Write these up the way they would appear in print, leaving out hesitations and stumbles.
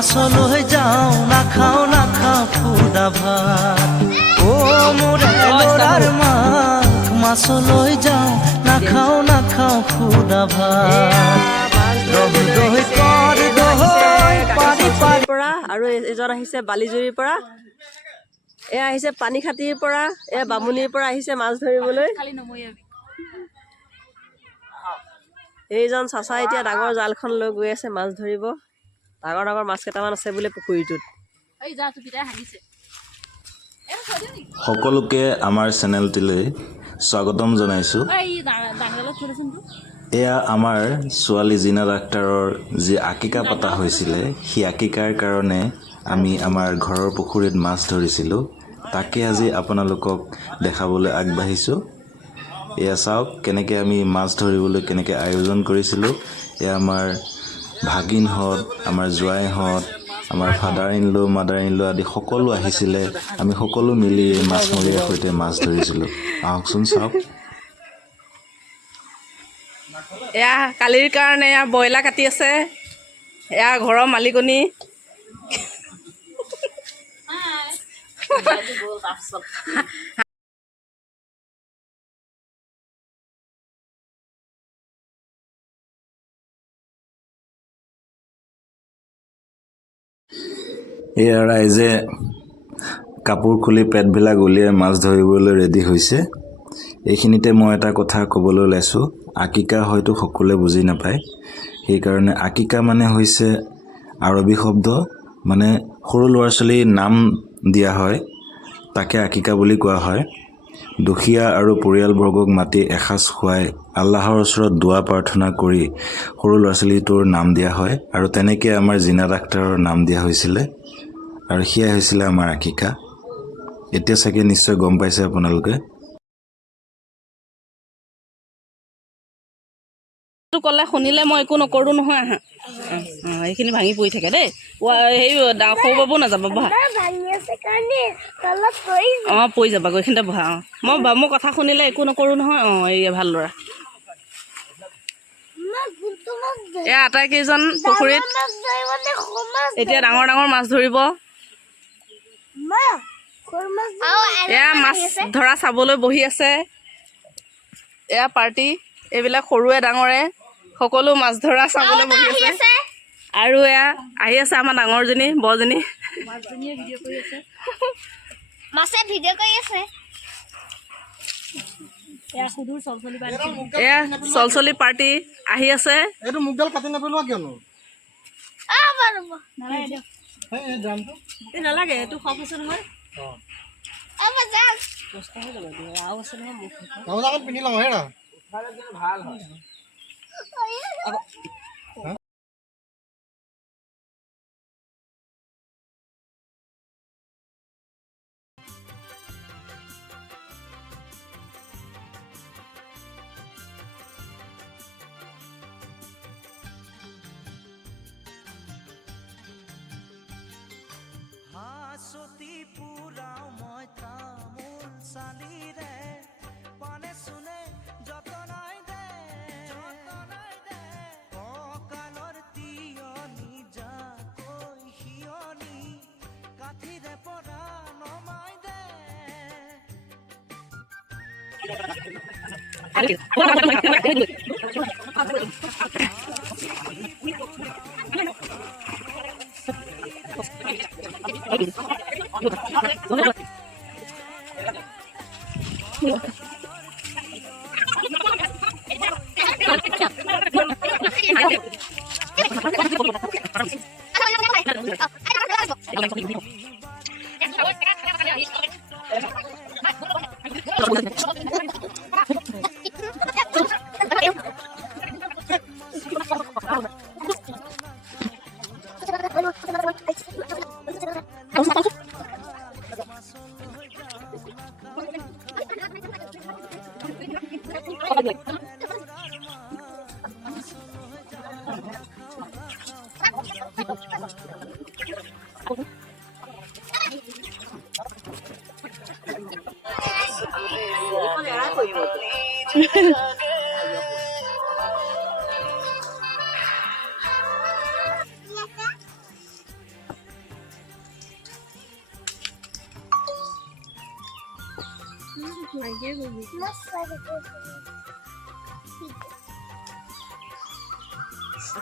মাছলৈ যাওঁ নাখাওঁ খুদা ভাত অ মোৰে ল'ৰাৰ মাক মাছলৈ যাওঁ নাখাওঁ খুদা ভাত দৈ কৰ দৈ পাৰি পাৰি পৰা আৰু এজন আহিছে বালিজুৰিৰ পৰা এয়া আহিছে পানীখাটিৰ পৰা এয়া বামুণীৰ পৰা আহিছে মাছ ধৰিবলৈ এইজন চাচা এতিয়া ডাঙৰ জালখন লৈ গৈ আছে মাছ ধৰিব ডাঙৰ ডাঙৰ মাছ কেইটামান আছে বোলে পুখুৰীটোত সকলোকে আমাৰ চেনেলটিলৈ স্বাগতম জনাইছোঁ। এয়া আমাৰ ছোৱালী জিনা ডাক্তাৰৰ যি আকিকা পতা হৈছিলে সেই আকিকাৰ কাৰণে আমি আমাৰ ঘৰৰ পুখুৰীত মাছ ধৰিছিলোঁ তাকে আজি আপোনালোকক দেখাবলৈ আগবাঢ়িছোঁ। এয়া চাওক কেনেকৈ আমি মাছ ধৰিবলৈ কেনেকৈ আয়োজন কৰিছিলোঁ। এয়া আমাৰ ভাগিনহঁত আমাৰ জোৱাইহঁত আমাৰ father in law' mother in law' আদি সকলো আহিছিলে আমি সকলো মিলি মাছমৰীয়াৰ সৈতে মাছ ধৰিছিলোঁ। আহকচোন চাওক। এয়া কালিৰ কাৰণে এয়া ব্ৰইলাৰ কাটি আছে এয়া ঘৰৰ মালিকনী এয়া ৰাইজে কাপোৰ খুলি পেটবিলাক উলিয়াই মাছ ধৰিবলৈ ৰেডি হৈছে। এইখিনিতে মই এটা কথা ক'বলৈ ওলাইছোঁ। আকিকা হয়তো সকলোৱে বুজি নাপায়, সেইকাৰণে আকিকা মানে হৈছে আৰবী শব্দ, মানে সৰু ল'ৰা ছোৱালীৰ নাম দিয়া হয়, তাকে আকিকা বুলি কোৱা হয়। দুখীয়া আৰু পৰিয়ালবৰ্গক মাতি এসাঁজ খুৱাই আল্লাহৰ ওচৰত দোৱা প্ৰাৰ্থনা কৰি সৰু ল'ৰা ছোৱালীটোৰ নাম দিয়া হয় আৰু তেনেকৈ আমাৰ জিনা ডাক্তাৰৰ নাম দিয়া হৈছিলে আৰু সেয়াই হৈছিলে আমাৰ আকিকা। এতিয়া চাগে নিশ্চয় গম পাইছে আপোনালোকে। ক'লে শুনিলে মই একো নকৰোঁ নহয় আহা এইখিনি ভাঙি পৰি থাকে দেই হেৰি সৰু বাবু নাযাব বহা অঁ পৰি যাবা এইখিনিতে বহা অঁ মই কথা শুনিলে একো নকৰোঁ নহয় অঁ এই ভাল ল'ৰা এয়া আটাইকেইজন পুখুৰীত এতিয়া ডাঙৰ ডাঙৰ মাছ ধৰিব। এয়া মাছ ধৰা চাবলৈ বহি আছে। এয়া পাৰ্টি এইবিলাক সৰুৱে ডাঙৰে সকলো মাছ ধৰা চাবলৈ বহি আছে আৰু এয়া আহি আছে আমাৰ ডাঙৰজনী বৰজনী এয়া চলচলি পাৰ্টি আহি আছে। নালাগে এইটো খপ আছে নহয় পিন্ধি লওঁ হেৰা হাঁচতি পুৰাও মই তামোল চালিৰে পানে চুনে যতনাই দে কঁকালৰ তিয়নি যাকৈ সিয়নি কাঠিৰে পৰা নমাই দে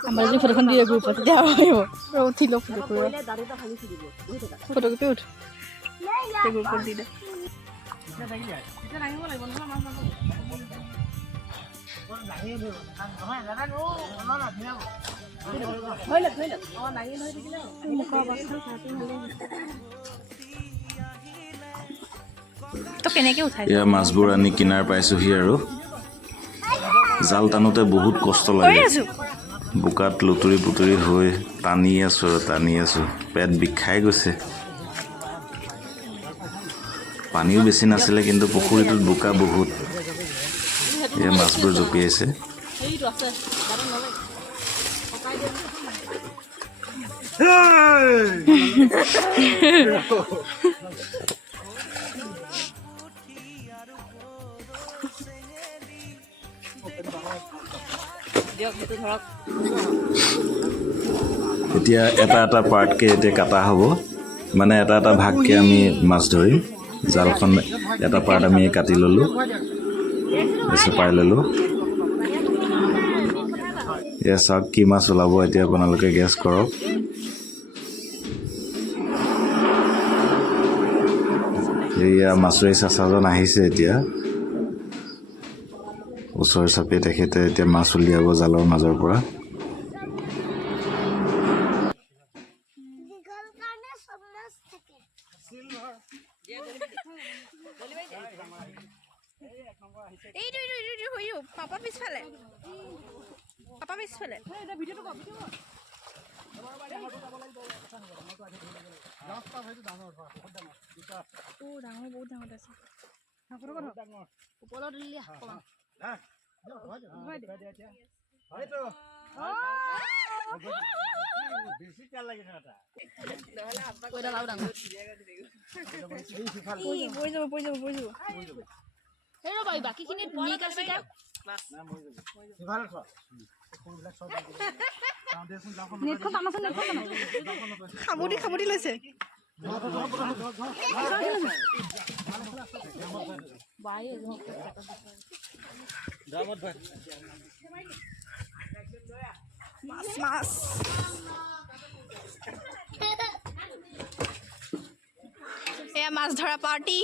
আমাৰ যদি ফটোখন দিয়ে গ্ৰুপত তেতিয়া আহিব উঠি লওক ফটোকপি উঠ গ্ৰুপত দি দে তো কেনেকৈ উঠাই এয়া মাছবোৰ আনি কিনাৰ পাইছোহি আৰু জাল টানোতে বহুত কষ্ট লাগে বোকাত লুতুৰি পুতুৰি হৈ টানি আছো পেট বিষাই গৈছে পানীও বেছি নাছিলে কিন্তু পুখুৰীটোত বোকা বহুত এয়া মাছবোৰ জঁপিয়াইছে এতিয়া এটা পাৰ্টকে এতিয়া কাটা হ'ব মানে এটা ভাগকে আমি মাছ ধৰিম জালখন এটা পাৰ্ট আমি কাটি ল'লোঁ চপাই ল'লোঁ এয়া চাওক কি মাছ ওলাব এতিয়া আপোনালোকে গেছ কৰক এয়া মাছুৱৈ চাচাজন আহিছে এতিয়া ওচৰ চাপি তেখেতে এতিয়া মাছ উলিয়াব জালৰ মাজৰ পৰা খাবতি লৈছে মাছ এয়া মাছ ধৰা পাৰ্টি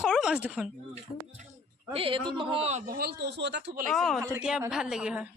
সৰু মাছ দেখোন তেতিয়া ভাল লাগে হয়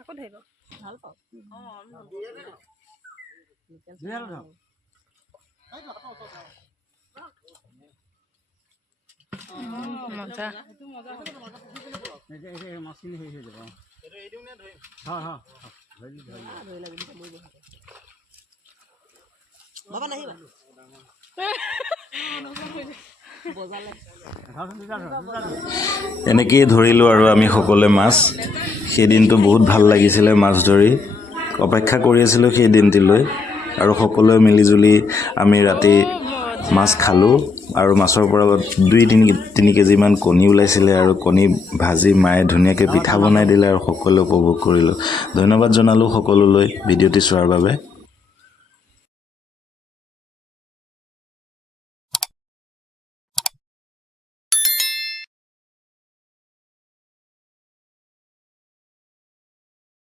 আকৌ ধৰিব ভাল পাওঁ এনেকেই ধৰিলোঁ আৰু আমি সকলোৱে মাছ সেই দিনটো বহুত ভাল লাগিছিলে মাছ ধৰি অপেক্ষা কৰি আছিলোঁ সেই দিনটিলৈ আৰু সকলোৱে মিলিজুলি আমি ৰাতি মাছ খালোঁ আৰু মাছৰ পৰা 2-3 কেজিমান কণী ওলাইছিলে আৰু কণী ভাজি মায়ে ধুনীয়াকৈ পিঠা বনাই দিলে আৰু সকলোৱে উপভোগ কৰিলোঁ ধন্যবাদ জনালোঁ সকলোলৈ ভিডিঅ'টি চোৱাৰ বাবে